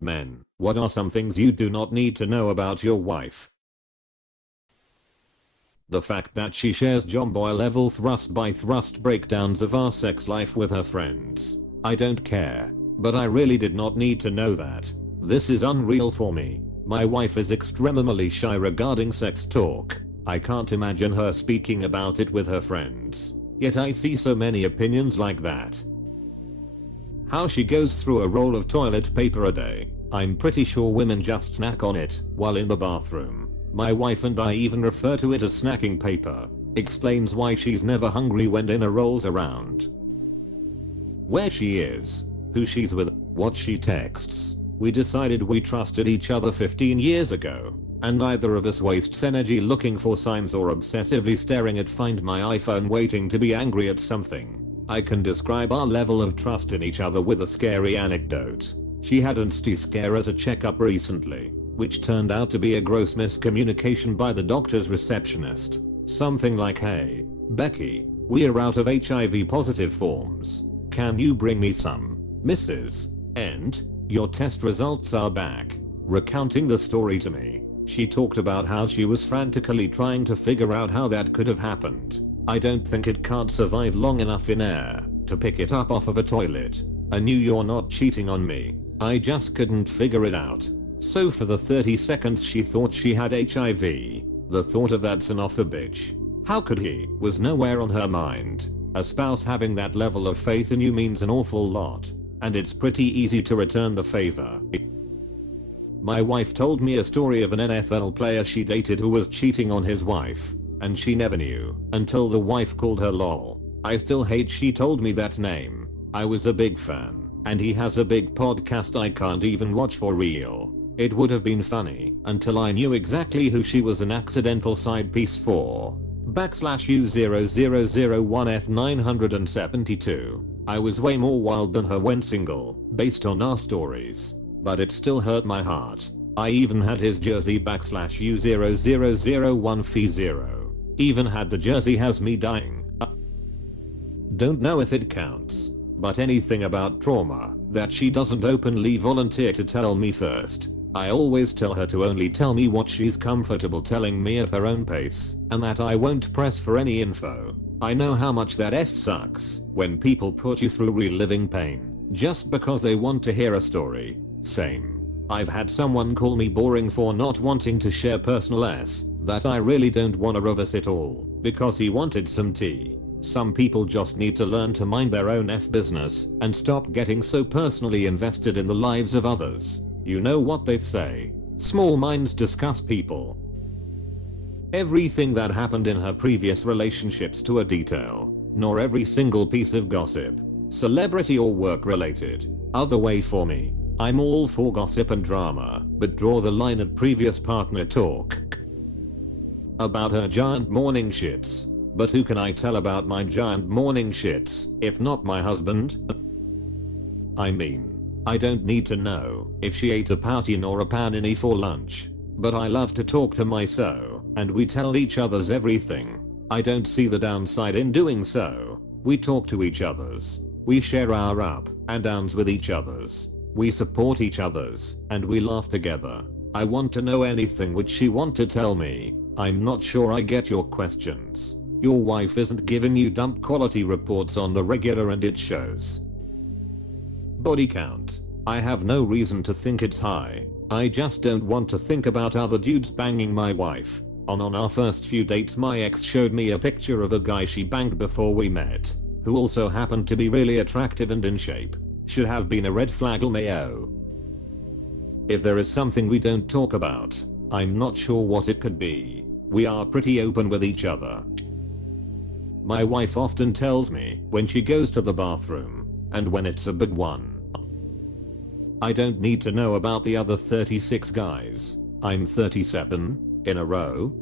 Men, what are some things you do not need to know about your wife? The fact that she shares jomboy level thrust by thrust breakdowns of our sex life with her friends. I don't care. But I really did not need to know that. This is unreal for me. My wife is extremely shy regarding sex talk. I can't imagine her speaking about it with her friends. Yet I see so many opinions like that. How she goes through a roll of toilet paper a day. I'm pretty sure women just snack on it while in the bathroom. My wife and I even refer to it as snacking paper. Explains why she's never hungry when dinner rolls around. Where she is, who she's with, what she texts. We decided we trusted each other 15 years ago, and neither of us wastes energy looking for signs or obsessively staring at Find My iPhone waiting to be angry at something. I can describe our level of trust in each other with a scary anecdote. She had an ST scare at a checkup recently, which turned out to be a gross miscommunication by the doctor's receptionist. Something like, "Hey, Becky, we're out of HIV positive forms. Can you bring me some, Mrs. And your test results are back." Recounting the story to me, she talked about how she was frantically trying to figure out how that could have happened. I don't think it can't survive long enough in air to pick it up off of a toilet. I knew you're not cheating on me. I just couldn't figure it out. So for the 30 seconds she thought she had HIV, the thought of that's an offer bitch. How could he? Was nowhere on her mind. A spouse having that level of faith in you means an awful lot. And it's pretty easy to return the favor. My wife told me a story of an NFL player she dated who was cheating on his wife, and she never knew until the wife called her lol. I still hate she told me that name. I was a big fan, and he has a big podcast I can't even watch for real. It would have been funny until I knew exactly who she was an accidental side piece for. /U0001F972. I was way more wild than her when single, based on our stories. But it still hurt my heart. I even had his jersey /U0001F0. Even had the jersey has me dying. Don't know if it counts. But anything about trauma that she doesn't openly volunteer to tell me first. I always tell her to only tell me what she's comfortable telling me at her own pace, and that I won't press for any info. I know how much that sucks when people put you through reliving pain just because they want to hear a story. Same. I've had someone call me boring for not wanting to share personal that I really don't wanna revisit all because he wanted some tea. Some people just need to learn to mind their own business and stop getting so personally invested in the lives of others. You know what they say. Small minds discuss people. Everything that happened in her previous relationships to a detail, nor every single piece of gossip, celebrity or work related. Other way for me. I'm all for gossip and drama, but draw the line at previous partner talk. About her giant morning shits. But who can I tell about my giant morning shits, if not my husband? I mean, I don't need to know if she ate a poutine or a panini for lunch. But I love to talk to my so, and we tell each other's everything. I don't see the downside in doing so. We talk to each other's. We share our up and downs with each other's. We support each other's, and we laugh together. I want to know anything which she want to tell me. I'm not sure I get your questions. Your wife isn't giving you dump quality reports on the regular and it shows. Body count. I have no reason to think it's high. I just don't want to think about other dudes banging my wife. On our first few dates my ex showed me a picture of a guy she banged before we met, who also happened to be really attractive and in shape. Should have been a red flag LMAO. If there is something we don't talk about, I'm not sure what it could be. We are pretty open with each other. My wife often tells me when she goes to the bathroom, and when it's a big one. I don't need to know about the other 36 guys. I'm 37 in a row.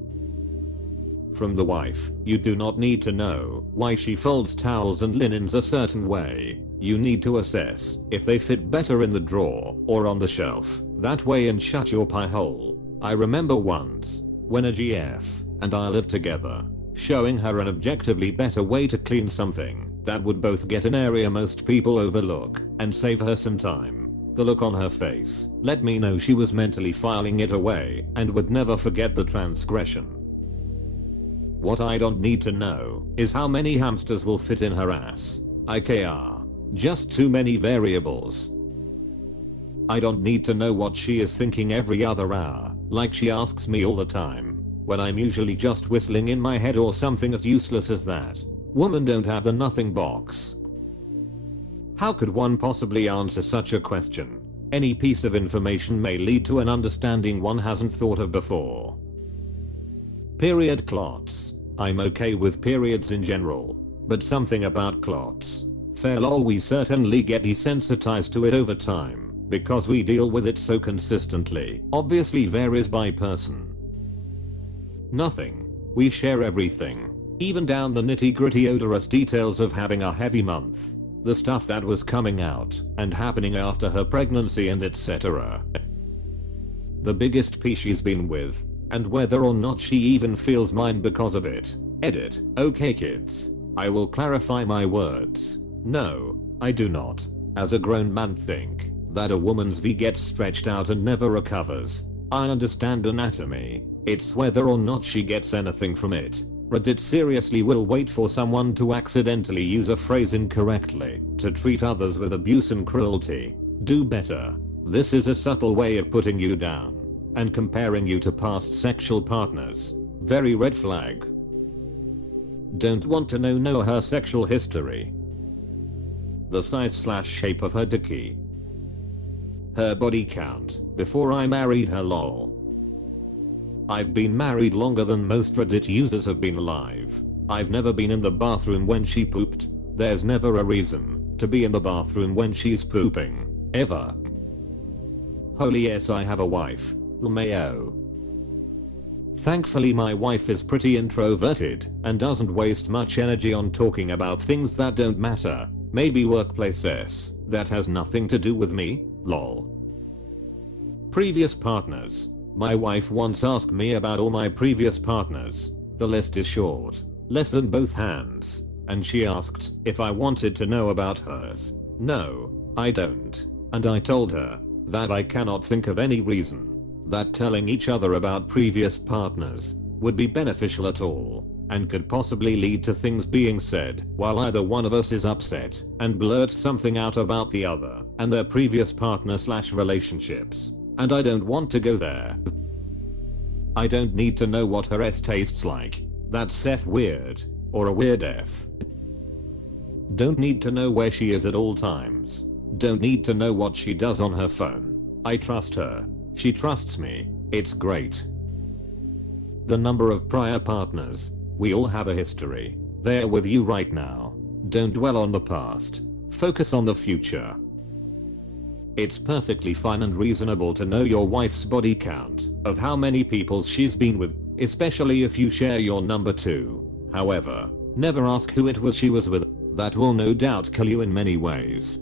From the wife, you do not need to know why she folds towels and linens a certain way. You need to assess if they fit better in the drawer or on the shelf. That way and shut your pie hole. I remember once, when a GF and I lived together, showing her an objectively better way to clean something that would both get an area most people overlook and save her some time. The look on her face let me know she was mentally filing it away and would never forget the transgression. What I don't need to know is how many hamsters will fit in her ass. IKR. Just too many variables. I don't need to know what she is thinking every other hour, like she asks me all the time, when I'm usually just whistling in my head or something as useless as that. Women don't have the nothing box. How could one possibly answer such a question? Any piece of information may lead to an understanding one hasn't thought of before. Period clots. I'm okay with periods in general, but something about clots. Fair lol, we certainly get desensitized to it over time, because we deal with it so consistently. Obviously varies by person. Nothing. We share everything, even down the nitty-gritty odorous details of having a heavy month. The stuff that was coming out and happening after her pregnancy and etc. The biggest pee she's been with, and whether or not she even feels mine because of it. Edit. Okay kids. I will clarify my words. No, I do not, as a grown man, think that a woman's V gets stretched out and never recovers. I understand anatomy. It's whether or not she gets anything from it. Reddit seriously will wait for someone to accidentally use a phrase incorrectly to treat others with abuse and cruelty. Do better. This is a subtle way of putting you down and comparing you to past sexual partners. Very red flag. Don't want to know her sexual history. The size/shape of her dicky. Her body count before I married her lol. I've been married longer than most Reddit users have been alive. I've never been in the bathroom when she pooped. There's never a reason to be in the bathroom when she's pooping. Ever. Holy yes, I have a wife. LMAO. Thankfully my wife is pretty introverted and doesn't waste much energy on talking about things that don't matter. Maybe workplace s. That has nothing to do with me. Lol. Previous partners. My wife once asked me about all my previous partners. The list is short, less than both hands, and she asked if I wanted to know about hers. No, I don't. And I told her that I cannot think of any reason that telling each other about previous partners would be beneficial at all, and could possibly lead to things being said while either one of us is upset and blurts something out about the other and their previous partner/relationships. And I don't want to go there. I don't need to know what her S tastes like. That's F weird. Or a weird F. Don't need to know where she is at all times. Don't need to know what she does on her phone. I trust her. She trusts me. It's great. The number of prior partners. We all have a history. They're with you right now. Don't dwell on the past. Focus on the future. It's perfectly fine and reasonable to know your wife's body count of how many people she's been with, especially if you share your number too. However, never ask who it was she was with. That will no doubt kill you in many ways.